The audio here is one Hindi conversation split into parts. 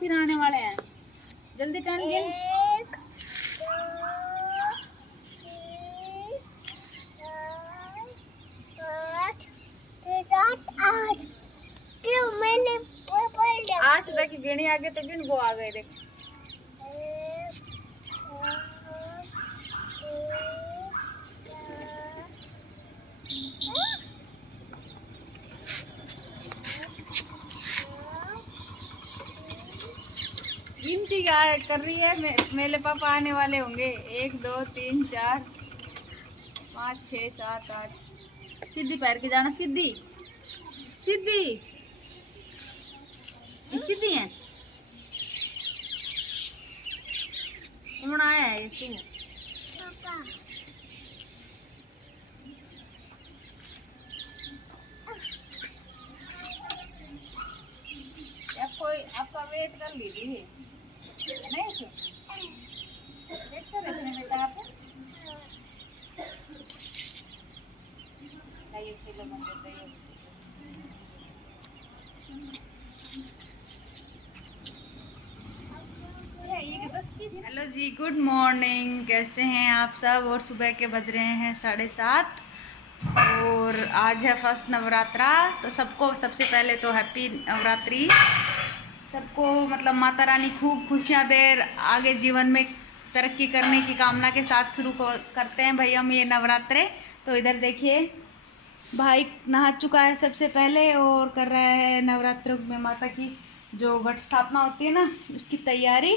फिर आने वाले हैं, जल्दी टाइम गिन। 1 2 3 4 5 6 7 8 क्यों मैंने पढ़ लिया। 8 तक गिनी, आगे तो गिन, वो आ गए देख। 1 गिनती क्या कर रही है? मेरे पापा आने वाले होंगे। 1 2 3 4 5 6 7 8। सीधी पैर के जाना, सीधी सीधी, ये सीधी है। कौन आया है? ये पापा कोई आपका वेट कर लीजिए, नहीं सो वेट कर रहे थे बेटा आप। लाइए किलो मत देते। हेलो जी, गुड मॉर्निंग, कैसे हैं आप सब? और सुबह के बज रहे हैं 7:30 और आज है फर्स्ट नवरात्रा। तो सबको सबसे पहले तो हैप्पी नवरात्रि। सबको मतलब माता रानी खूब खुशियाँ दे, आगे जीवन में तरक्की करने की कामना के साथ शुरू करते हैं भाई हम ये नवरात्रे। तो इधर देखिए, भाई नहा चुका है सबसे पहले और कर रहा है नवरात्रों में माता की जो घट स्थापना होती है ना, उसकी तैयारी।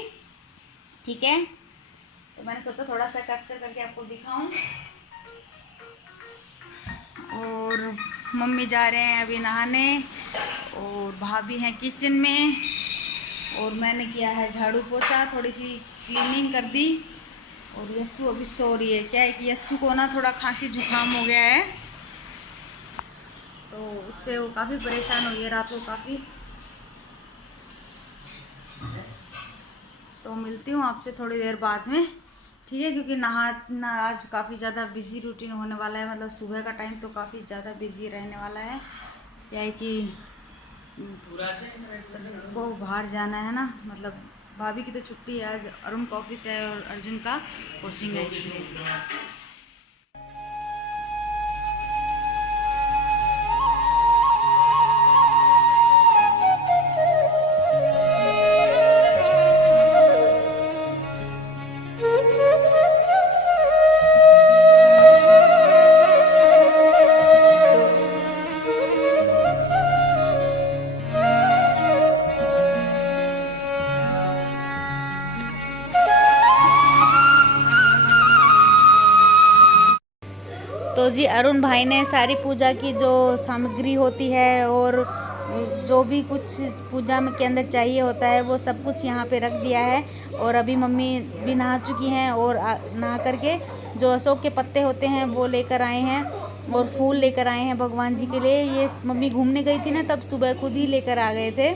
ठीक है, तो मैंने सोचा थोड़ा सा कैप्चर करके आपको दिखाऊं। और मम्मी जा रहे हैं अभी नहाने और भाभी हैं किचन में और मैंने किया है झाड़ू पोछा, थोड़ी सी क्लीनिंग कर दी। और यस्सु अभी सो रही है। क्या है कि यस्सु को ना थोड़ा खांसी जुकाम हो गया है, तो उससे वो काफ़ी परेशान हुई है रात को काफ़ी। तो मिलती हूँ आपसे थोड़ी देर बाद में, ठीक है? क्योंकि नहा आज काफ़ी ज़्यादा बिजी रूटीन होने वाला है, मतलब सुबह का टाइम तो काफ़ी ज़्यादा बिजी रहने वाला है। क्या है कि सबको बाहर जाना है ना, मतलब भाभी की तो छुट्टी है आज, अरुण का ऑफिस है और अर्जुन का कोचिंग है, इसलिए। तो जी अरुण भाई ने सारी पूजा की जो सामग्री होती है और जो भी कुछ पूजा में के अंदर चाहिए होता है वो सब कुछ यहाँ पे रख दिया है। और अभी मम्मी भी नहा चुकी हैं और नहा करके जो अशोक के पत्ते होते हैं वो लेकर आए हैं और फूल लेकर आए हैं भगवान जी के लिए। ये मम्मी घूमने गई थी ना, तब सुबह खुद ही लेकर आ गए थे,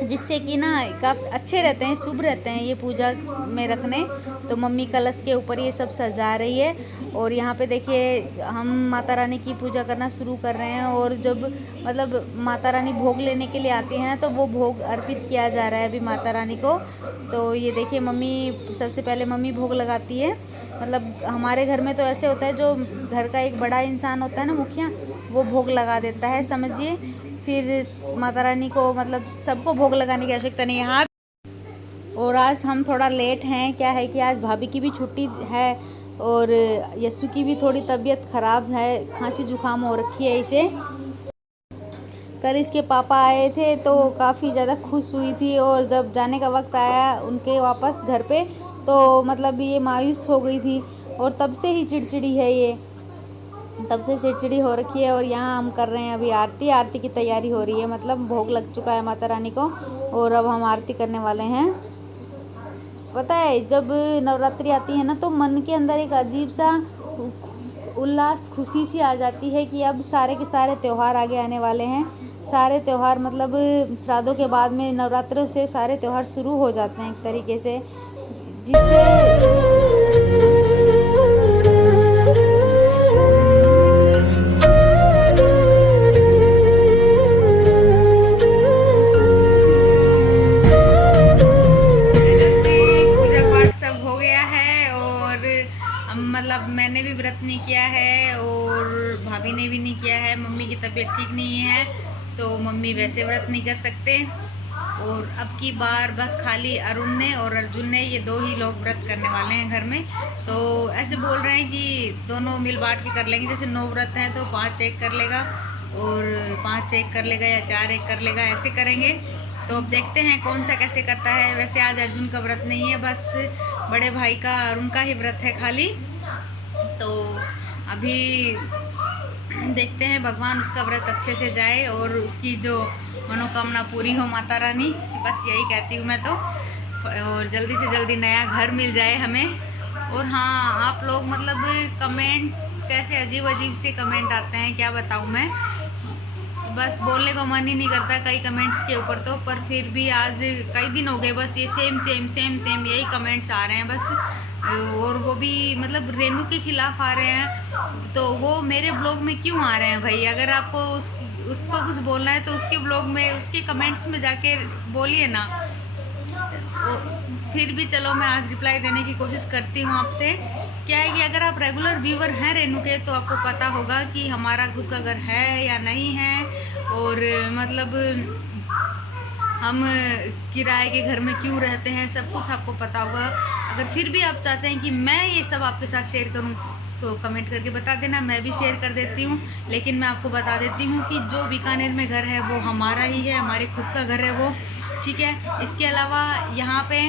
जिससे कि ना काफ़ी अच्छे रहते हैं, शुभ रहते हैं ये पूजा में रखने। तो मम्मी कलश के ऊपर ये सब सजा रही है। और यहाँ पे देखिए हम माता रानी की पूजा करना शुरू कर रहे हैं। और जब मतलब माता रानी भोग लेने के लिए आती हैं तो वो भोग अर्पित किया जा रहा है अभी माता रानी को। तो ये देखिए मम्मी सबसे पहले मम्मी भोग लगाती है। मतलब हमारे घर में तो ऐसे होता है, जो घर का एक बड़ा इंसान होता है ना, मुखिया, वो भोग लगा देता है समझिए। फिर माता रानी को मतलब सबको भोग लगाने की आवश्यकता नहीं है। हाँ, और आज हम थोड़ा लेट हैं। क्या है कि आज भाभी की भी छुट्टी है और यस्सु की भी थोड़ी तबीयत ख़राब है, खांसी जुकाम हो रखी है इसे। कल इसके पापा आए थे तो काफ़ी ज़्यादा खुश हुई थी, और जब जाने का वक्त आया उनके वापस घर पे तो मतलब ये मायूस हो गई थी। और तब से ही चिड़चिड़ी है ये, तब से चिड़चिड़ी हो रखी है। और यहाँ हम कर रहे हैं अभी आरती की तैयारी हो रही है। मतलब भोग लग चुका है माता रानी को और अब हम आरती करने वाले हैं। पता है जब नवरात्रि आती है ना तो मन के अंदर एक अजीब सा उल्लास, खुशी सी आ जाती है कि अब सारे के सारे त्यौहार आगे आने वाले हैं। सारे त्यौहार मतलब श्राद्धों के बाद में नवरात्रों से सारे त्यौहार शुरू हो जाते हैं एक तरीके से, जिससे व्रत नहीं किया है और भाभी ने भी नहीं किया है। मम्मी की तबीयत ठीक नहीं है तो मम्मी वैसे व्रत नहीं कर सकते। और अब की बार बस खाली अरुण ने और अर्जुन ने, ये 2 ही लोग व्रत करने वाले हैं घर में। तो ऐसे बोल रहे हैं कि दोनों मिल बांट के कर लेंगे, जैसे 9 व्रत हैं तो 5 एक कर लेगा और 5 एक कर लेगा या 4 एक कर लेगा, ऐसे करेंगे। तो अब देखते हैं कौन सा कैसे करता है। वैसे आज अर्जुन का व्रत नहीं है, बस बड़े भाई का अरुण का ही व्रत है खाली। तो अभी देखते हैं, भगवान उसका व्रत अच्छे से जाए और उसकी जो मनोकामना पूरी हो माता रानी, बस यही कहती हूँ मैं तो। और जल्दी से जल्दी नया घर मिल जाए हमें। और हाँ, आप लोग मतलब कमेंट कैसे अजीब अजीब से कमेंट आते हैं, क्या बताऊँ मैं। बस बोलने को मन ही नहीं करता कई कमेंट्स के ऊपर तो, पर फिर भी आज कई दिन हो गए बस ये सेम यही कमेंट्स आ रहे हैं बस। और वो भी मतलब रेनू के खिलाफ आ रहे हैं। तो वो मेरे ब्लॉग में क्यों आ रहे हैं भाई? अगर आपको उसको कुछ बोलना है तो उसके ब्लॉग में, उसके कमेंट्स में जाके बोलिए ना। फिर भी चलो मैं आज रिप्लाई देने की कोशिश करती हूँ आपसे। क्या है कि अगर आप रेगुलर व्यूवर हैं रेनू के तो आपको पता होगा कि हमारा खुद का घर है या नहीं है, और मतलब हम किराए के घर में क्यों रहते हैं, सब कुछ आपको पता होगा। अगर फिर भी आप चाहते हैं कि मैं ये सब आपके साथ शेयर करूं तो कमेंट करके बता देना, मैं भी शेयर कर देती हूं। लेकिन मैं आपको बता देती हूं कि जो बीकानेर में घर है वो हमारा ही है, हमारे खुद का घर है वो, ठीक है। इसके अलावा यहाँ पे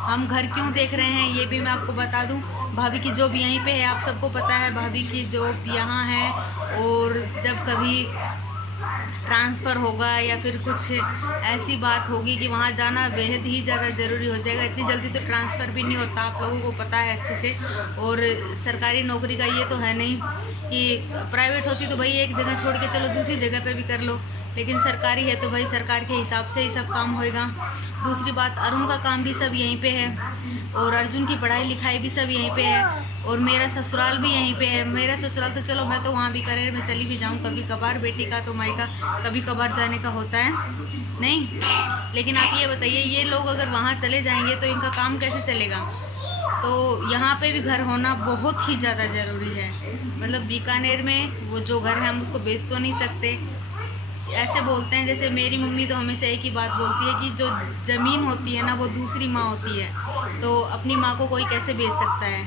हम घर क्यों देख रहे हैं ये भी मैं आपको बता दूं। भाभी की जॉब यहीं पे है, आप सबको पता है भाभी की जॉब यहाँ है। और जब कभी ट्रांसफ़र होगा या फिर कुछ ऐसी बात होगी कि वहाँ जाना बेहद ही ज़्यादा ज़रूरी हो जाएगा, इतनी जल्दी तो ट्रांसफ़र भी नहीं होता, आप लोगों को पता है अच्छे से। और सरकारी नौकरी का ये तो है नहीं कि प्राइवेट होती तो भाई एक जगह छोड़ के चलो दूसरी जगह पे भी कर लो, लेकिन सरकारी है तो भाई सरकार के हिसाब से ही सब काम होएगा। दूसरी बात, अरुण का काम भी सब यहीं पे है और अर्जुन की पढ़ाई लिखाई भी सब यहीं पे है और मेरा ससुराल भी यहीं पे है। मेरा ससुराल तो चलो मैं तो वहाँ भी करें में चली भी जाऊँ कभी कभार, बेटी का तो मायका कभी कभार जाने का होता है नहीं। लेकिन आप ये बताइए, ये लोग अगर वहाँ चले जाएंगे तो इनका काम कैसे चलेगा? तो यहाँ पे भी घर होना बहुत ही ज़्यादा ज़रूरी है। मतलब बीकानेर में वो जो घर है हम उसको बेच तो नहीं सकते। ऐसे बोलते हैं, जैसे मेरी मम्मी तो हमेशा एक ही बात बोलती है कि जो ज़मीन होती है ना वो दूसरी माँ होती है, तो अपनी माँ को कोई कैसे बेच सकता है,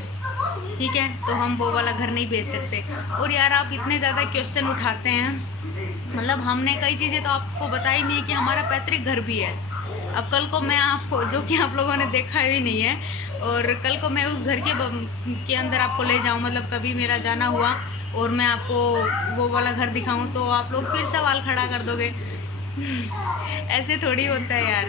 ठीक है। तो हम वो वाला घर नहीं बेच सकते। और यार आप इतने ज़्यादा क्वेश्चन उठाते हैं, मतलब हमने कई चीज़ें तो आपको बताई नहीं कि हमारा पैतृक घर भी है। अब कल को मैं आपको, जो कि आप लोगों ने देखा भी नहीं है, और कल को मैं उस घर के अंदर आपको ले जाऊँ, मतलब कभी मेरा जाना हुआ और मैं आपको वो वाला घर दिखाऊं तो आप लोग फिर सवाल खड़ा कर दोगे। ऐसे थोड़ी होता है यार।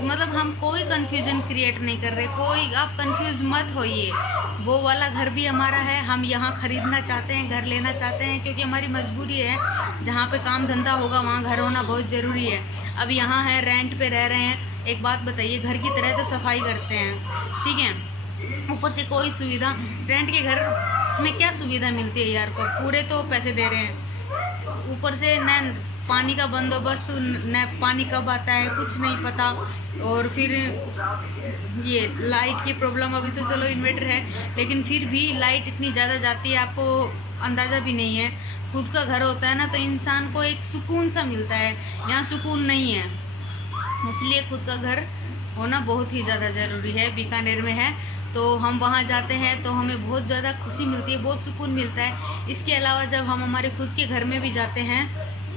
मतलब हम कोई कंफ्यूजन क्रिएट नहीं कर रहे, कोई आप कंफ्यूज मत होइए। वो वाला घर भी हमारा है, हम यहाँ ख़रीदना चाहते हैं, घर लेना चाहते हैं क्योंकि हमारी मजबूरी है। जहाँ पे काम धंधा होगा वहाँ घर होना बहुत ज़रूरी है। अब यहाँ है, रेंट पे रह रहे हैं। एक बात बताइए, घर की तरह तो सफाई करते हैं, ठीक है, ऊपर से कोई सुविधा, रेंट के घर में क्या सुविधा मिलती है यार को? पूरे तो पैसे दे रहे हैं, ऊपर से न पानी का बंदोबस्त, न पानी कब आता है कुछ नहीं पता। और फिर ये लाइट की प्रॉब्लम, अभी तो चलो इन्वर्टर है लेकिन फिर भी लाइट इतनी ज़्यादा जाती है, आपको अंदाज़ा भी नहीं है। खुद का घर होता है ना तो इंसान को एक सुकून सा मिलता है, यहाँ सुकून नहीं है। इसलिए खुद का घर होना बहुत ही ज़्यादा ज़रूरी है। बीकानेर में है तो हम वहाँ जाते हैं तो हमें बहुत ज़्यादा खुशी मिलती है, बहुत सुकून मिलता है। इसके अलावा जब हम हमारे खुद के घर में भी जाते हैं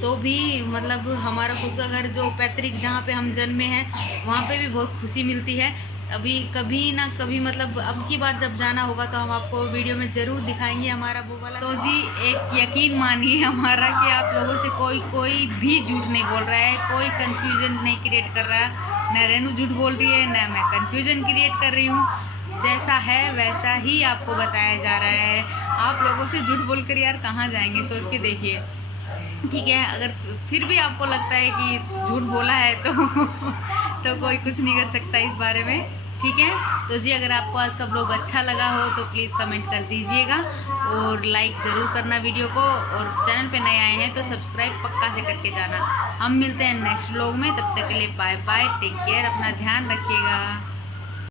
तो भी मतलब हमारा खुद का घर जो पैतृक जहाँ पे हम जन्मे हैं वहाँ पे भी बहुत खुशी मिलती है। अभी कभी ना कभी मतलब अब की बार जब जाना होगा तो हम आपको वीडियो में ज़रूर दिखाएंगे हमारा वो वाला। तो जी एक यकीन मानिए हमारा कि आप लोगों से कोई भी झूठ नहीं बोल रहा है, कोई कन्फ्यूज़न नहीं क्रिएट कर रहा है। न रेनू झूठ बोल रही है, न मैं कन्फ्यूज़न क्रिएट कर रही हूँ। जैसा है वैसा ही आपको बताया जा रहा है। आप लोगों से झूठ बोलकर यार कहाँ जाएंगे, सोच के देखिए, ठीक है। अगर फिर भी आपको लगता है कि झूठ बोला है तो कोई कुछ नहीं कर सकता इस बारे में, ठीक है। तो जी अगर आपको आज का ब्लॉग अच्छा लगा हो तो प्लीज़ कमेंट कर दीजिएगा और लाइक ज़रूर करना वीडियो को, और चैनल पे नए आए हैं तो सब्सक्राइब पक्का से करके जाना। हम मिलते हैं नेक्स्ट ब्लॉग में, तब तक के लिए बाय बाय, टेक केयर, अपना ध्यान रखिएगा।